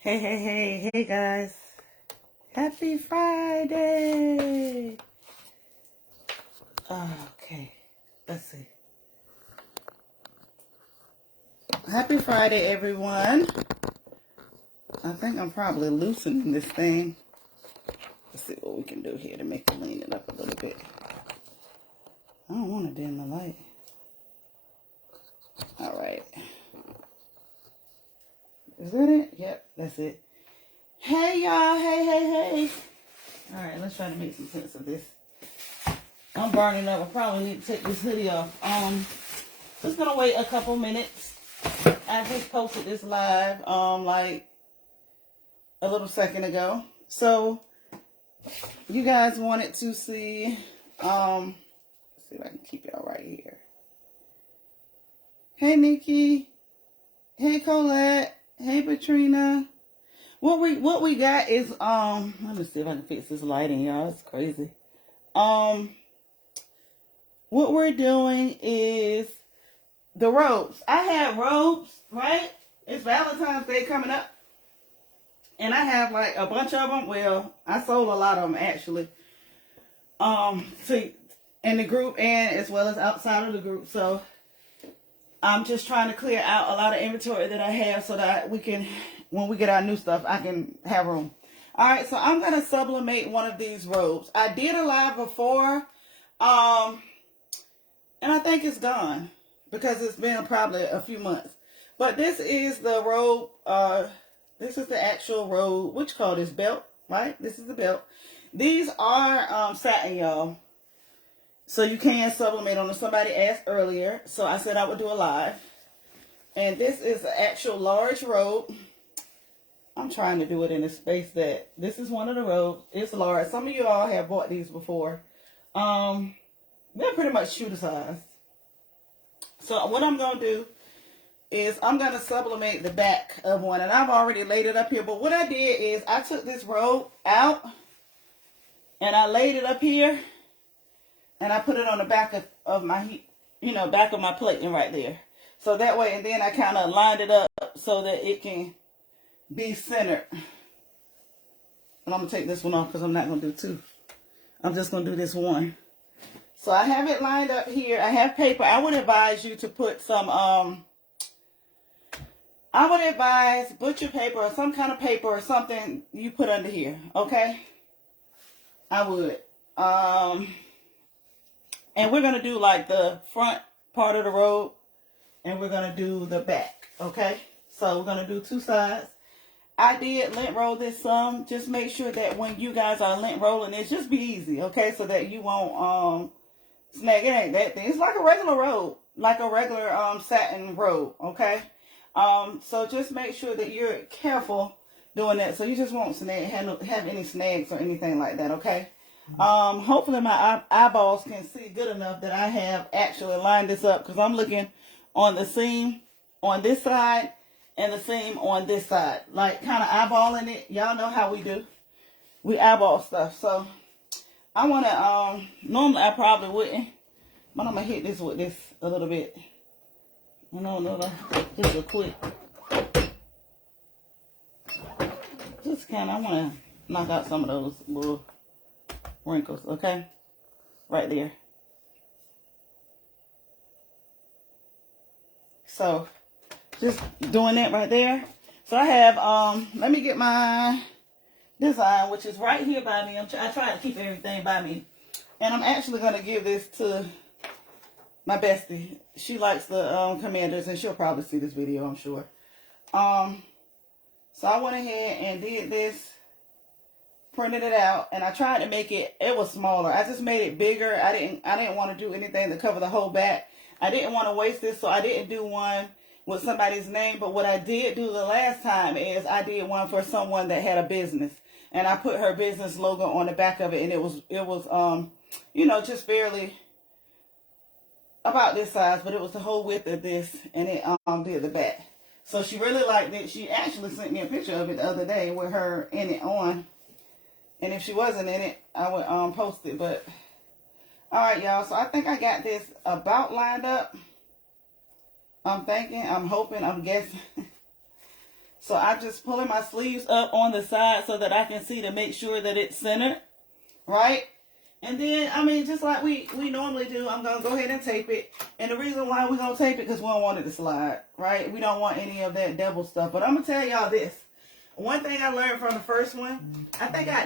Hey guys. Happy Friday. Okay, let's see. Happy Friday, everyone. I think I'm probably loosening this thing. Let's see what we can do here to make it lean it up a little bit. I don't want to dim the light. All right. Is that it? Yep, that's it. Hey, y'all. Hey. All right, let's try to make some sense of this. I'm burning up. I probably need to take this hoodie off. Just gonna wait a couple minutes. I just posted this live, like a little second ago. So, you guys wanted to see, let's see if I can keep y'all right here. Hey, Nikki. Hey, Colette. Hey, Patrina. What we got is, let me see if I can fix this lighting, y'all. It's crazy. What we're doing is the robes. I have robes, right? It's Valentine's Day coming up. And I have like a bunch of them. Well, I sold a lot of them actually. In the group and as well as outside of the group. So I'm just trying to clear out a lot of inventory that I have so that we can, when we get our new stuff, I can have room. All right, so I'm going to sublimate one of these robes. I did a live before, and I think it's gone because it's been probably a few months. But this is the robe. This is the actual robe. What you call this? Belt, right? This is the belt. These are satin, y'all. So you can sublimate on them. Somebody asked earlier, so I said I would do a live. And this is an actual large robe. I'm trying to do it in a space that this is one of the robes. It's large. Some of you all have bought these before. They're pretty much shoe size. So what I'm going to do is I'm going to sublimate the back of one. And I've already laid it up here. But what I did is I took this robe out and I laid it up here. And I put it on the back of my, back of my plate and right there. So that way, and then I kind of lined it up so that it can be centered. And I'm going to take this one off because I'm not going to do two. I'm just going to do this one. So I have it lined up here. I have paper. I would advise you to put some, I would advise butcher paper or some kind of paper or something you put under here. Okay? I would. And we're going to do like the front part of the robe. And we're going to do the back. Okay? So we're going to do two sides. I did lint roll this some. Just make sure that when you guys are lint rolling this, just be easy. Okay? So that you won't snag. It ain't that thing. It's like a regular robe. Like a regular satin robe. Okay? So just make sure that you're careful doing that. So you just won't have any snags or anything like that. Okay? Hopefully my eyeballs can see good enough that I have actually lined this up because I'm looking on the seam on this side and the seam on this side, like kind of eyeballing it. Y'all know how we do. We eyeball stuff. So I want to, normally I probably wouldn't, but I'm going to hit this with this a little bit. Just a quick. Just kind of, I want to knock out some of those little wrinkles, okay? Right there. So, just doing that right there. So I have, let me get my design, which is right here by me. I try to keep everything by me. And I'm actually going to give this to my bestie. She likes the Commanders, and she'll probably see this video, I'm sure. So I went ahead and did this. Printed it out, and I tried to make it was smaller. I just made it bigger. I didn't want to do anything to cover the whole back. I didn't want to waste this, so I didn't do one with somebody's name. But what I did do the last time is I did one for someone that had a business, and I put her business logo on the back of it, and it was just barely about this size, but it was the whole width of this, and it did the back. So she really liked it. She actually sent me a picture of it the other day with her in it on. And if she wasn't in it, I would post it. But, all right, y'all. So I think I got this about lined up. I'm thinking, I'm hoping, I'm guessing. So I'm just pulling my sleeves up on the side so that I can see to make sure that it's centered, right? And then, I mean, just like we normally do, I'm going to go ahead and tape it. And the reason why we're going to tape it because we don't want it to slide, right? We don't want any of that double stuff. But I'm going to tell y'all this. One thing I learned from the first one,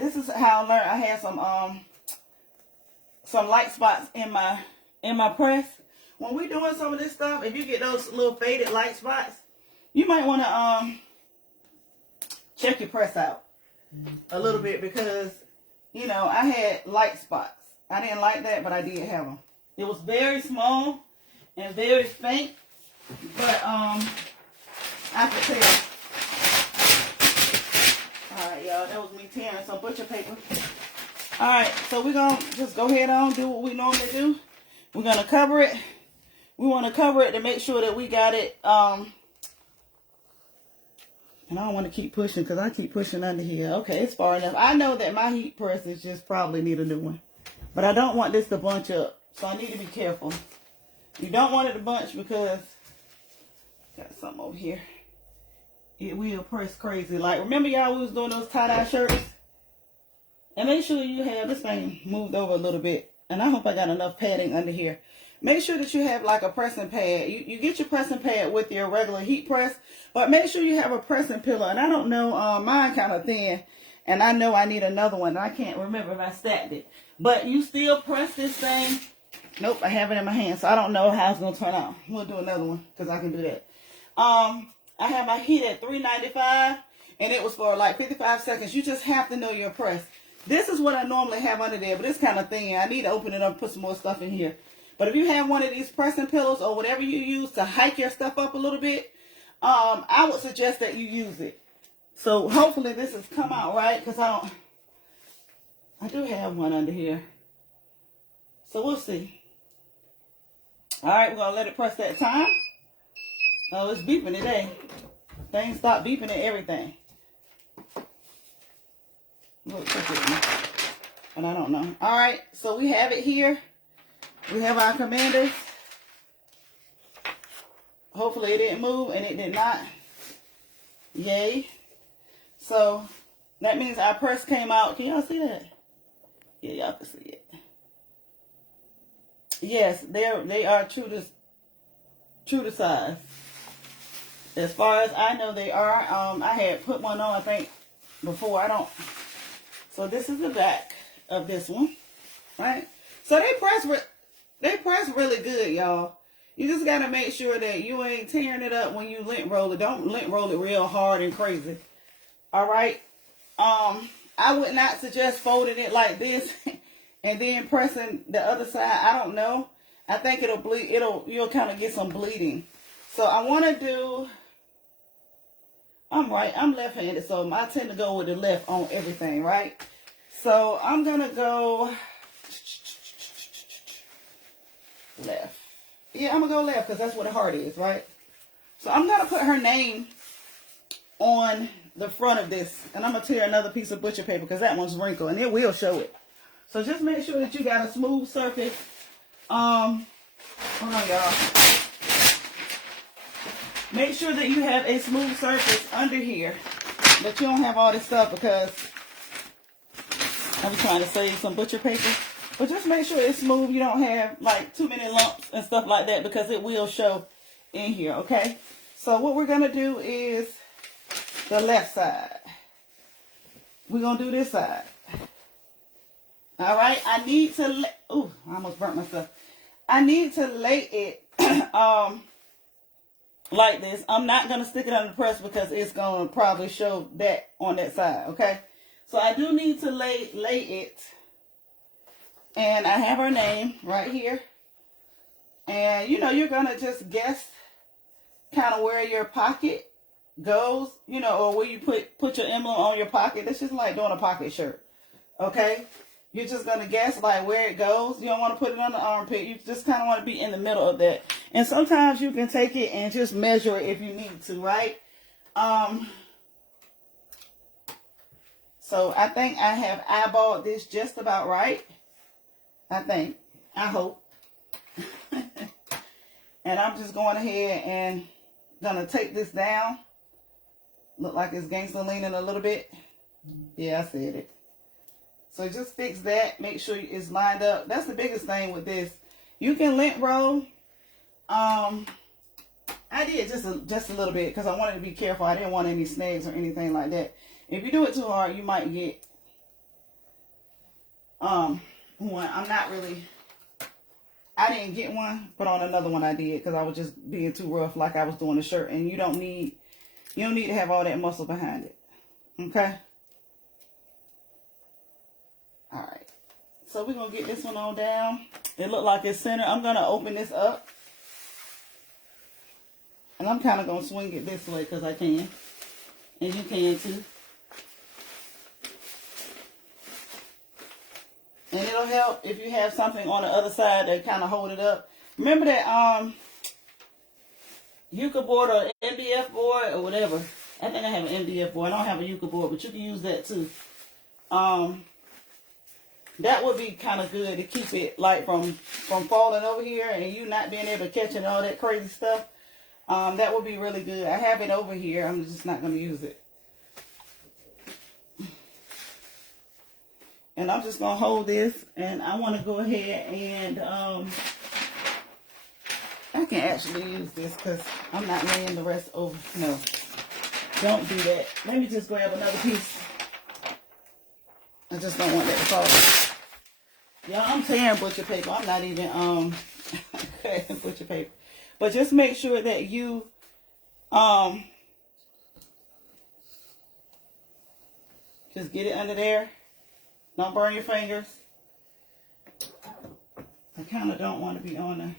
this is how I learned. I had some light spots in my press. When we're doing some of this stuff, if you get those little faded light spots, you might want to check your press out a little bit because, you know, I had light spots. I didn't like that, but I did have them. It was very small and very faint, but I could tell. All right, y'all, that was me tearing some butcher paper. All right, so we're going to just go ahead on, do what we normally do. We're going to cover it. We want to cover it to make sure that we got it. And I don't want to keep pushing because I keep pushing under here. Okay, it's far enough. I know that my heat press is just probably need a new one. But I don't want this to bunch up. So I need to be careful. You don't want it to bunch because got something over here. It will press crazy. Like, remember y'all we was doing those tie-dye shirts? And make sure you have this thing moved over a little bit. And I hope I got enough padding under here. Make sure that you have like a pressing pad. You get your pressing pad with your regular heat press. But make sure you have a pressing pillow. And I don't know, mine kind of thin. And I know I need another one. I can't remember if I stacked it. But you still press this thing. Nope, I have it in my hand. So I don't know how it's going to turn out. We'll do another one because I can do that. I have my heat at 395. And it was for like 55 seconds. You just have to know your press. This is what I normally have under there. But it's kind of thin. I need to open it up and put some more stuff in here. But if you have one of these pressing pillows or whatever you use to hike your stuff up a little bit, I would suggest that you use it. So hopefully this has come out right because I do have one under here. So we'll see. All right, we're going to let it press that time. Oh, it's beeping today. Things stop beeping and everything. But I don't know. All right, so we have it here. We have our commanders. Hopefully it didn't move, and it did not. Yay. So that means our press came out. Can y'all see that? Yeah, y'all can see it. Yes, they are true to size. As far as I know, they are. I had put one on, I think, before. So this is the back of this one, right? So they press really good, y'all. You just got to make sure that you ain't tearing it up when you lint roll it. Don't lint roll it real hard and crazy. All right? I would not suggest folding it like this and then pressing the other side. I don't know. I think it'll bleed. You'll kind of get some bleeding. So I want to do... I'm left-handed, so I tend to go with the left on everything, right? So I'm going to go... left. Yeah, I'm going to go left because that's where the heart is, right? So I'm going to put her name on the front of this. And I'm going to tear another piece of butcher paper because that one's wrinkled and it will show it. So just make sure that you got a smooth surface. Hold on, y'all. Make sure that you have a smooth surface under here. That you don't have all this stuff because I'm trying to save some butcher paper. But just make sure it's smooth. You don't have like too many lumps and stuff like that because it will show in here, okay? So what we're going to do is the left side. We're going to do this side. All right? I need to ooh, I almost burnt myself. I need to lay it like this. I'm not going to stick it under the press because it's going to probably show that on that side, okay? So I do need to lay it. And I have her name right here. And, you know, you're going to just guess kind of where your pocket goes, you know, or where you put your emblem on your pocket. It's just like doing a pocket shirt, okay? You're just going to guess like where it goes. You don't want to put it on the armpit. You just kind of want to be in the middle of that. And sometimes you can take it and just measure it if you need to, right? So I think I have eyeballed this just about right. I hope. And I'm just going ahead and gonna take this down Look like it's gangster leaning a little bit. Yeah, I said it. So just fix that. Make sure it's lined up. That's the biggest thing with this. You can lint roll. I did just a little bit because I wanted to be careful. I didn't want any snags or anything like that. If you do it too hard, you might get one. I didn't get one, but on another one I did because I was just being too rough like I was doing the shirt. And you don't need to have all that muscle behind it. Okay? Alright. So we're going to get this one on down. It looked like it's centered. I'm going to open this up. And I'm kind of going to swing it this way because I can. And you can too. And it'll help if you have something on the other side that kind of hold it up. Remember that Yucca board or MDF board or whatever. I think I have an MDF board. I don't have a Yucca board, but you can use that too. That would be kind of good to keep it like from falling over here and you not being able to catch it and all that crazy stuff. That would be really good. I have it over here. I'm just not going to use it. And I'm just going to hold this. And I want to go ahead and I can actually use this because I'm not laying the rest over. No, don't do that. Let me just grab another piece. I just don't want that to fall. Y'all, I'm tearing butcher paper. I'm not even cutting butcher paper. But just make sure that you just get it under there. Don't burn your fingers. I kind of don't want to be on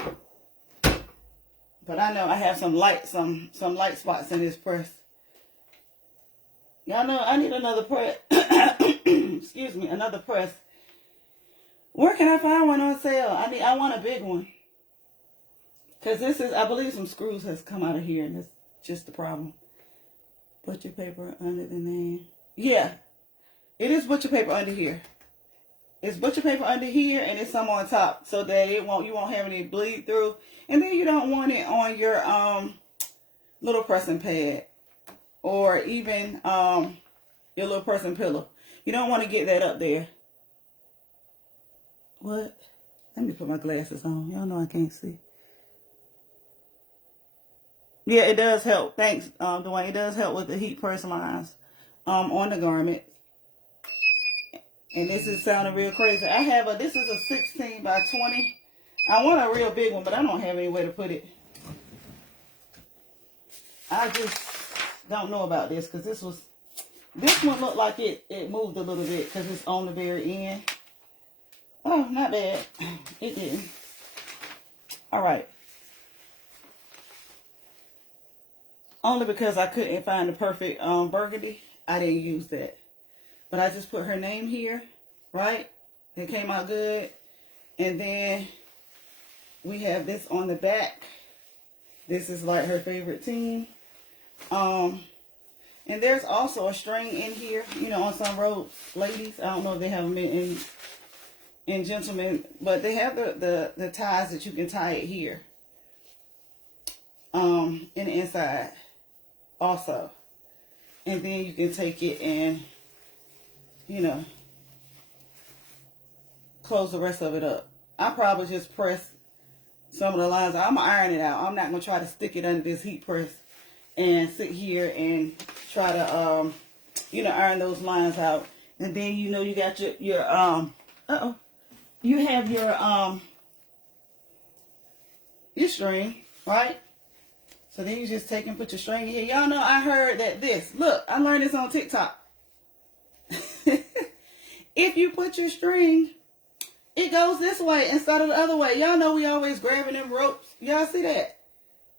there. But I know I have some light spots in this press. Y'all know I need another press. Excuse me, another press. Where can I find one on sale? I want a big one. Because this is, I believe some screws has come out of here, and that's just the problem. Butcher paper under the name. Yeah, it is butcher paper under here. It's butcher paper under here, and it's some on top, so that you won't have any bleed through. And then you don't want it on your little pressing pad, or even your little pressing pillow. You don't want to get that up there. What? Let me put my glasses on. Y'all know I can't see. Yeah, it does help. Thanks, Dwayne. It does help with the heat press lines on the garment. And this is sounding real crazy. This is a 16 by 20. I want a real big one, but I don't have any way to put it. I just don't know about this because this one looked like it moved a little bit because it's on the very end. Oh, not bad. It didn't. All right. Only because I couldn't find the perfect burgundy, I didn't use that. But I just put her name here, right? It came out good. And then we have this on the back. This is like her favorite team. And there's also a string in here, on some robes, ladies. I don't know if they have them in gentlemen, but they have the ties that you can tie it here. In the inside also. And then you can take it and, close the rest of it up. I probably just press some of the lines. I'm going to iron it out. I'm not going to try to stick it under this heat press and sit here and try to, iron those lines out. And then, you got your you have your string, right? So then you just take and put your string in here. Y'all know I heard that look, I learned this on TikTok. If you put your string, it goes this way instead of the other way. Y'all know we always grabbing them ropes. Y'all see that?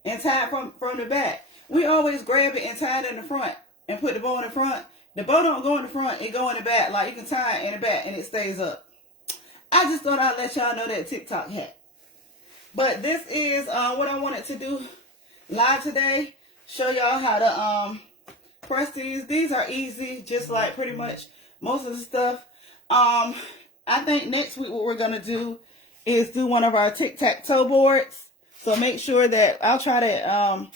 And tie it from the back. We always grab it and tie it in the front and put the bow in the front. The bow don't go in the front, it go in the back. Like you can tie it in the back and it stays up. I just thought I'd let y'all know that TikTok hack. But this is what I wanted to do live today. Show y'all how to press these. These are easy, just like pretty much most of the stuff. I think next week what we're going to do is do one of our tic-tac-toe boards. So make sure that I'll try to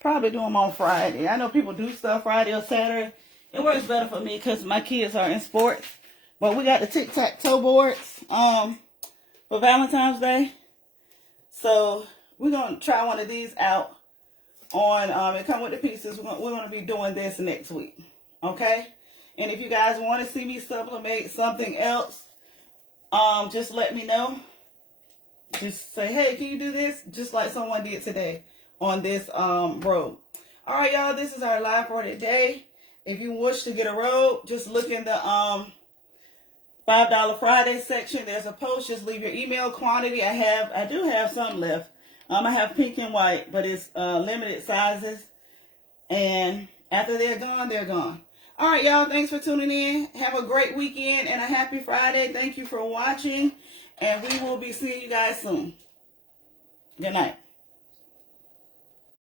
probably do them on Friday. I know people do stuff Friday or Saturday. It works better for me because my kids are in sports. But we got the tic-tac-toe boards for Valentine's Day. So we're going to try one of these out on, it come with the pieces. We're going to be doing this next week. Okay? And if you guys want to see me sublimate something else, just let me know. Just say, hey, can you do this? Just like someone did today on this robe. All right, y'all, this is our live for today. If you wish to get a robe, just look in the $5 Friday section. There's a post. Just leave your email quantity. I do have some left. I have pink and white, but it's limited sizes. And after they're gone, they're gone. All right, y'all. Thanks for tuning in. Have a great weekend and a happy Friday. Thank you for watching. And we will be seeing you guys soon. Good night.